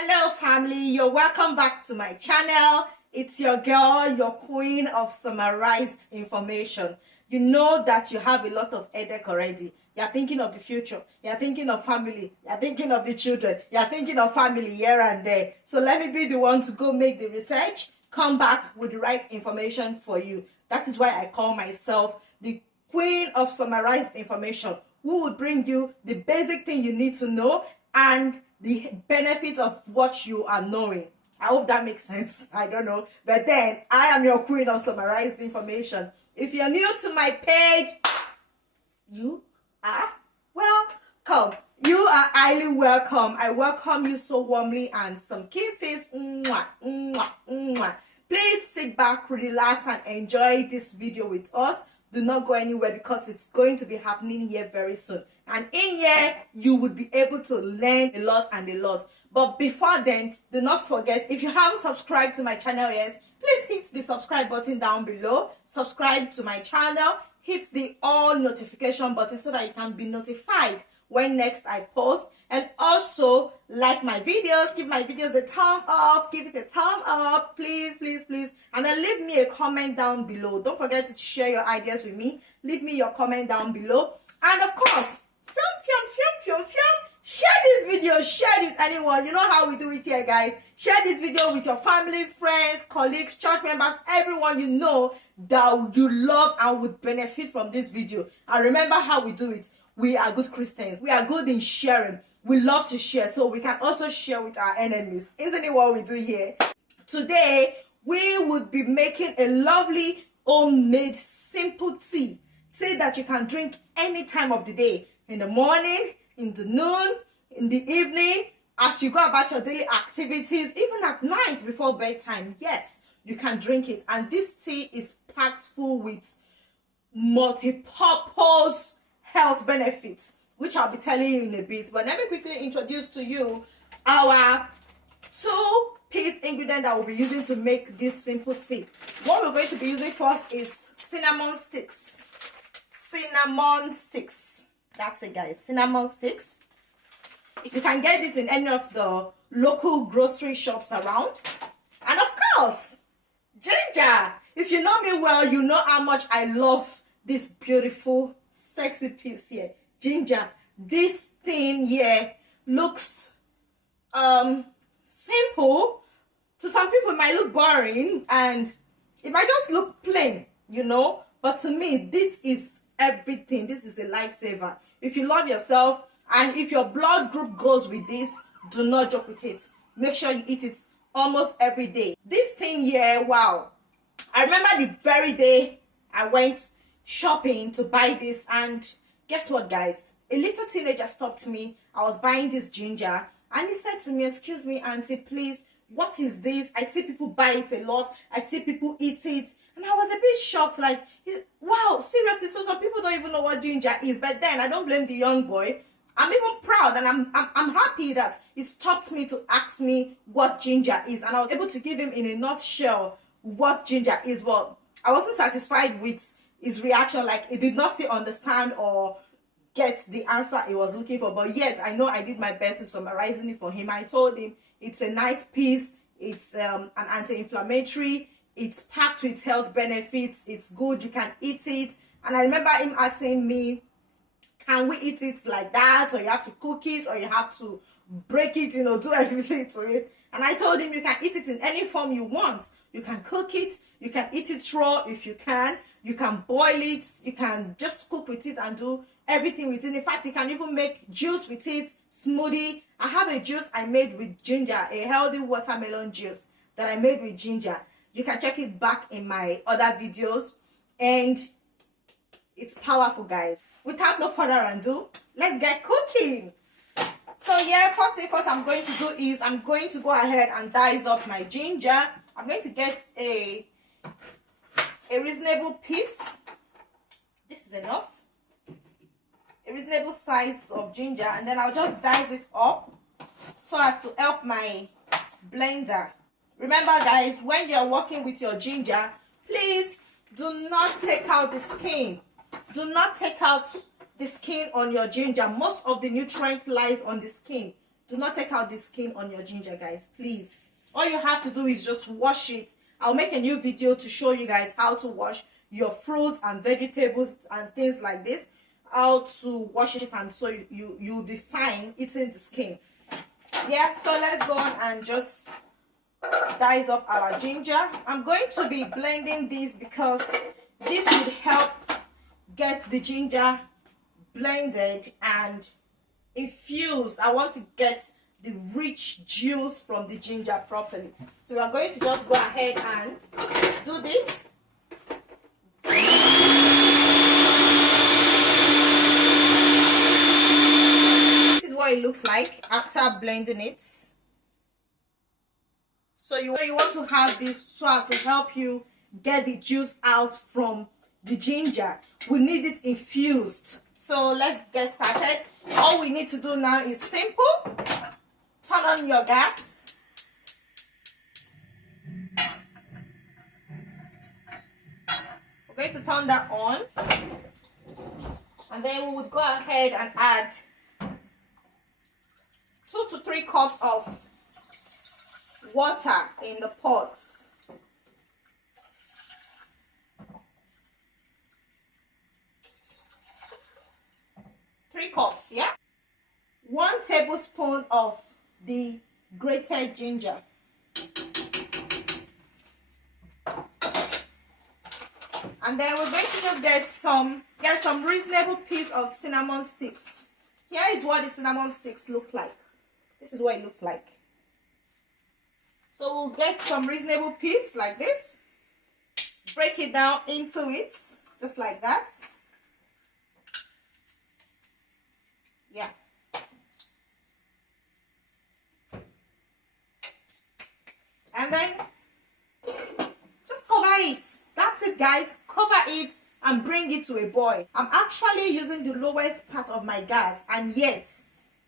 Hello family, you're welcome back to my channel. It's your girl, your queen of summarized information. You know that you have a lot of headache already. You're thinking of the future, you're thinking of family, you're thinking of the children, you're thinking of family here and there. So let me be the one to go make the research, come back with the right information for you. That is why I call myself the queen of summarized information, who would bring you the basic thing you need to know and the benefit of what you are knowing. I hope that makes sense. I don't know. But then, I am your queen of summarized information. If you're new to my page, you are welcome. You are highly welcome. I welcome you so warmly and some kisses. Mwah, mwah, mwah. Please sit back, relax, and enjoy this video with us. Do not go anywhere because it's going to be happening here very soon. And in here, you would be able to learn a lot and a lot. But before then, do not forget, if you haven't subscribed to my channel yet, please hit the subscribe button down below. Subscribe to my channel. Hit the all notification button so that you can be notified when next I post. And also, like my videos, give my videos a thumb up, give it a thumb up, please, please, please. And then leave me a comment down below. Don't forget to share your ideas with me. Leave me your comment down below. And of course, share this video, share it with anyone. You know how we do it here, guys. Share this video with your family, friends, colleagues, church members, everyone you know that you love and would benefit from this video. And remember how we do it. We are good Christians. We are good in sharing. We love to share, so we can also share with our enemies. Isn't it what we do here? Today, we would be making a lovely homemade simple tea. Tea that you can drink any time of the day. In the morning, in the noon, in the evening, as you go about your daily activities, even at night before bedtime. Yes, you can drink it. And this tea is packed full with multi-purpose health benefits, which I'll be telling you in a bit. But let me quickly introduce to you our two-piece ingredient that we'll be using to make this simple tea. What we're going to be using first is cinnamon sticks. Cinnamon sticks. That's it, guys. Cinnamon sticks. You can get this in any of the local grocery shops around. And of course, ginger. If you know me well, you know how much I love this beautiful, sexy piece here. Ginger. This thing here looks simple. To some people, it might look boring and it might just look plain, you know. But to me, this is everything. This is a lifesaver. If you love yourself and if your blood group goes with this, do not joke with it. Make sure you eat it almost every day. This thing here, wow. I remember the very day I went shopping to buy this, and guess what, guys? A little teenager stopped me. I was buying this ginger and he said to me, "Excuse me, auntie, please, what is this? I see people buy it a lot. I see people eat it." And I was a bit shocked, like, wow, seriously? So some people don't even know what ginger is. But then I don't blame the young boy. I'm even proud and I'm happy that he stopped me to ask me what ginger is. And I was able to give him in a nutshell what ginger is. But I wasn't satisfied with his reaction. Like, he did not still understand or get the answer he was looking for. But yes, I know I did my best in summarizing it for him. I told him it's a nice piece. It's an anti-inflammatory. It's packed with health benefits. It's good. You can eat it. And I remember him asking me, can we eat it like that? Or you have to cook it? Or you have to break it, you know, do everything to it? And I told him you can eat it in any form you want. You can cook it. You can eat it raw if you can. You can boil it. You can just cook with it and do everything with it. In fact, you can even make juice with it, smoothie. I have a juice I made with ginger, a healthy watermelon juice that I made with ginger. You can check it back in my other videos, and it's powerful, guys. Without no further ado, let's get cooking. So yeah, first thing first I'm going to do is I'm going to go ahead and dice up my ginger. I'm going to get a reasonable piece. This is enough. A reasonable size of ginger, and then I'll just dice it up so as to help my blender. Remember, guys, when you're working with your ginger, please do not take out the skin. Do not take out the skin on your ginger. Most of the nutrients lies on the skin. Do not take out the skin on your ginger, guys, please. All you have to do is just wash it. I'll make a new video to show you guys how to wash your fruits and vegetables and things like this, how to wash it, and so you'll be fine eating the skin. Yeah, so let's go on and just dice up our ginger. I'm going to be blending this because this would help get the ginger blended and infused. I want to get the rich juice from the ginger properly. So we are going to just go ahead and do this. This is what it looks like after blending it. So you want to have this so as to help you get the juice out from the ginger. We need it infused. So let's get started. All we need to do now is simple. Turn on your gas. We're going to turn that on. And then we would go ahead and add 2 to 3 cups of water in the pots. 3 cups, yeah. 1 tablespoon of the grated ginger. And then we're going to just get some reasonable piece of cinnamon sticks. Here is what the cinnamon sticks look like. This is what it looks like. So we'll get some reasonable piece like this. Break it down into it, just like that. Yeah. And then just cover it. That's it, guys. Cover it and bring it to a boil. I'm actually using the lowest part of my gas, and yet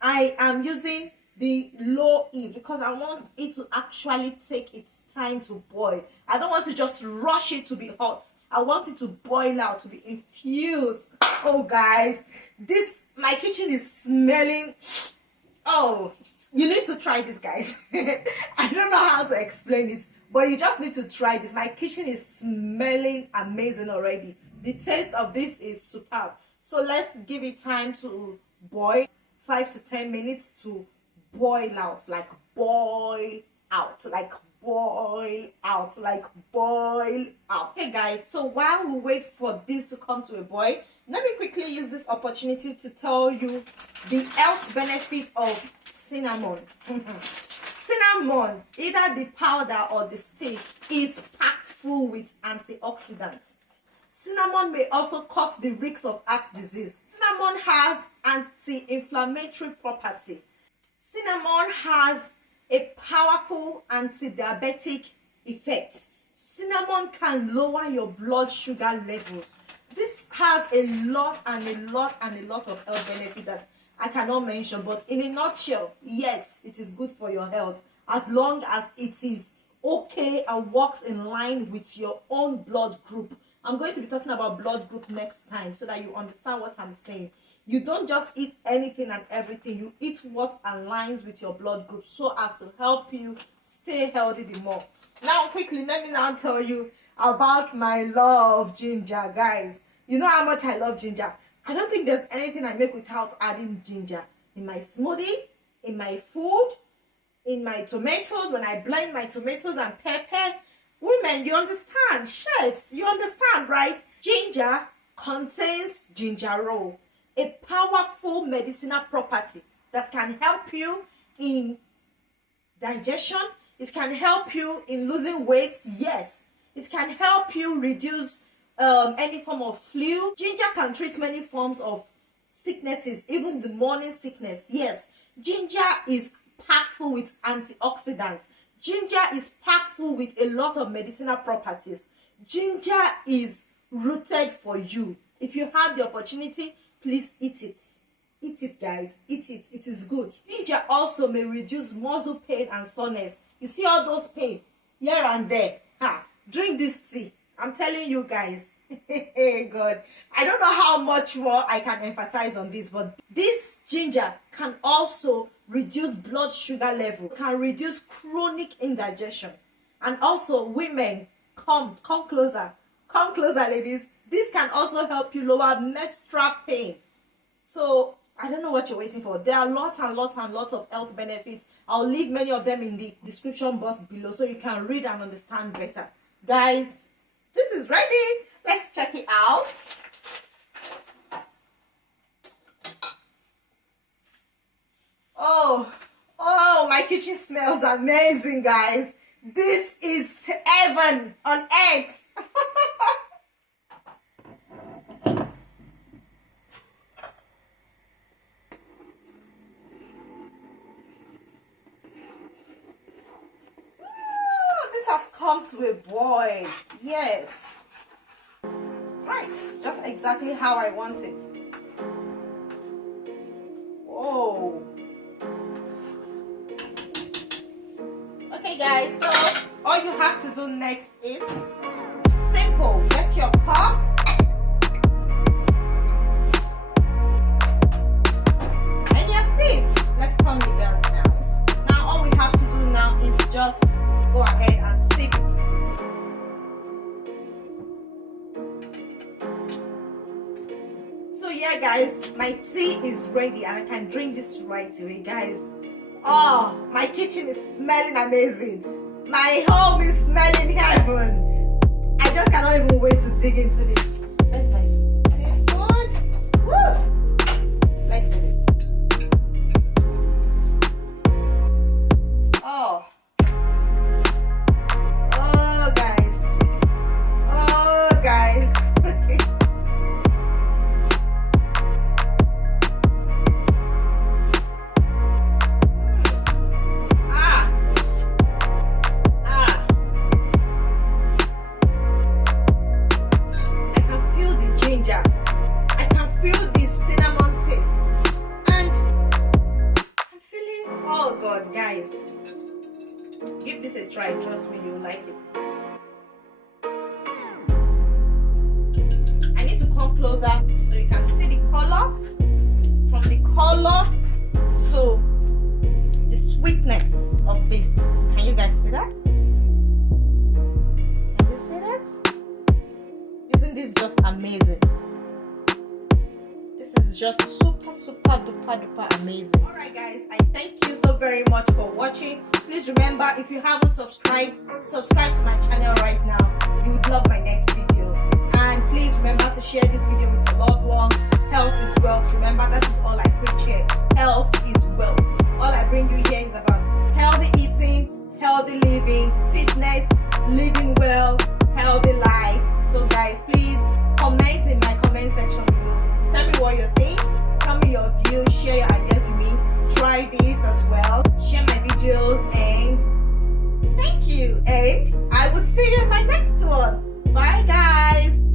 I am using the low heat because I want it to actually take its time to boil. I don't want to just rush it to be hot. I want it to boil out, to be infused. Oh guys, my kitchen is smelling. Oh, you need to try this, guys. I don't know how to explain it, but you just need to try this. My kitchen is smelling amazing already. The taste of this is superb. So let's give it time to boil. 5 to 10 minutes to boil out, like boil out, like boil out, like boil out. Okay guys, so while we wait for this to come to a boil, let me quickly use this opportunity to tell you the health benefits of cinnamon. Cinnamon, either the powder or the stick, is packed full with antioxidants. Cinnamon may also cut the risks of heart disease. Cinnamon has anti-inflammatory property. Cinnamon has a powerful anti-diabetic effect. Cinnamon can lower your blood sugar levels. This has a lot of health benefits that I cannot mention, but in a nutshell, yes, it is good for your health as long as it is okay and works in line with your own blood group. I'm going to be talking about blood group next time so that you understand what I'm saying. You don't just eat anything and everything. You eat what aligns with your blood group so as to help you stay healthy the more. Now, quickly, let me now tell you about my love ginger, guys. You know how much I love ginger. I don't think there's anything I make without adding ginger. In my smoothie, in my food, in my tomatoes, when I blend my tomatoes and pepper. Women, you understand. Chefs, you understand, right? Ginger contains gingerol, a powerful medicinal property that can help you in digestion. It can help you in losing weight. Yes, it can help you reduce any form of flu. Ginger can treat many forms of sicknesses, even the morning sickness. Yes, ginger is packed full with antioxidants. Ginger is packed full with a lot of medicinal properties. Ginger is rooted for you. If you have the opportunity, please eat it. Eat it, guys. Eat it. It is good. Ginger also may reduce muscle pain and soreness. You see all those pain here and there. Drink this tea. I'm telling you guys. God. I don't know how much more I can emphasize on this, but this ginger can also reduce blood sugar level, can reduce chronic indigestion. And also women, come closer, ladies. This can also help you lower menstrual pain. So I don't know what you're waiting for. There are lots and lots of health benefits. I'll leave many of them in the description box below so you can read and understand better. Guys, this is ready. Let's check it out. Oh, my kitchen smells amazing, guys. This is heaven on earth. This has come to a boil. Yes. Right, just exactly how I want it. Whoa. Okay guys, so all you have to do next is simple. Get your pot, and your sieve. Let's turn the gas down. Now all we have to do now is just go ahead and sieve it. So yeah guys, my tea is ready and I can drink this right away, guys. Oh, my kitchen is smelling amazing. My home is smelling heaven. I just cannot even wait to dig into this. Let's taste good. Woo! Let's do this. Oh. Oh, guys. Oh, guys. Guys, give this a try. Trust me, you'll like it. I need to come closer so you can see the color. From the color to the sweetness of this. Can you guys see that? Can you see that? Isn't this just amazing? This is just super duper amazing. Alright guys, I thank you so very much for watching. Please remember, if you haven't subscribed, subscribe to my channel right now. You would love my next video. And please remember to share this video with your loved ones. Health is wealth. Remember, that is all I preach here. Health is wealth. All I bring you here is about healthy eating, healthy living, fitness, living well, healthy life. So guys, please comment in my comment section below. Tell me what you think. Tell me your views. Share your ideas with me. Try this as well. Share my videos and thank you. And I would see you in my next one. Bye guys.